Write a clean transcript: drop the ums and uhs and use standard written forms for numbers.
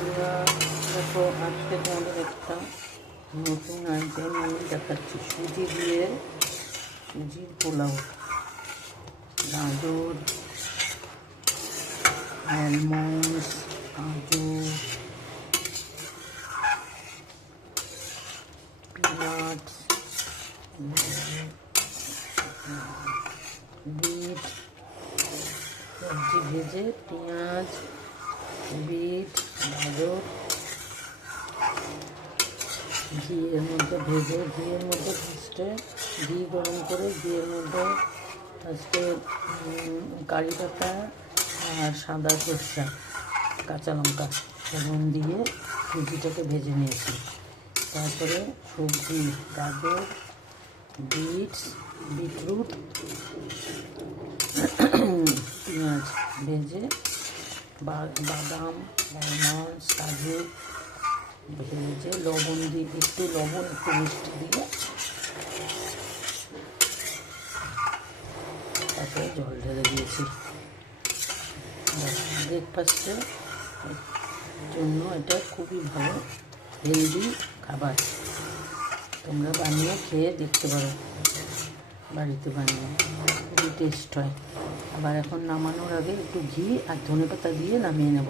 বন্ধুরা, দেখো আজকে তোমাদের একটা নতুন আইটেম আমি দেখাচ্ছি। সুজির পোলাও, গাজর, আলমন্ডস, কাজু, পিঁয়াজ, বিট, সবজি ভেজে পেঁয়াজ, বিট, গাজর ঘিয়ের মধ্যে ভেজে, ঘিয়ের মধ্যে ফার্স্টে ঘি গরম করে ঘিয়ের মধ্যে ফার্স্টে কারি পাতা আর সাদা সরষা, কাঁচা লঙ্কা লবণ দিয়ে সুজিটাকে ভেজে নিয়েছি। তারপরে সবজি গাজর, বিটরুট, পেঁয়াজ ভেজে, বাদাম, আলমন্ডস, কাজু ভেজে লবণ দিয়ে একটু মিষ্টি দিয়ে তারপরে জল ঢেলে দিয়েছি। ব্রেকফাস্টের জন্য এটা খুবই ভালো হেলদি খাবার। তোমরা বানিয়ে খেয়ে দেখতে পারো, বাড়িতে বানিয়ে খুবই টেস্ট হয়। আবার এখন নামানোর আগে একটু ঘি আর ধনেপাতা দিয়ে নামিয়ে নেব।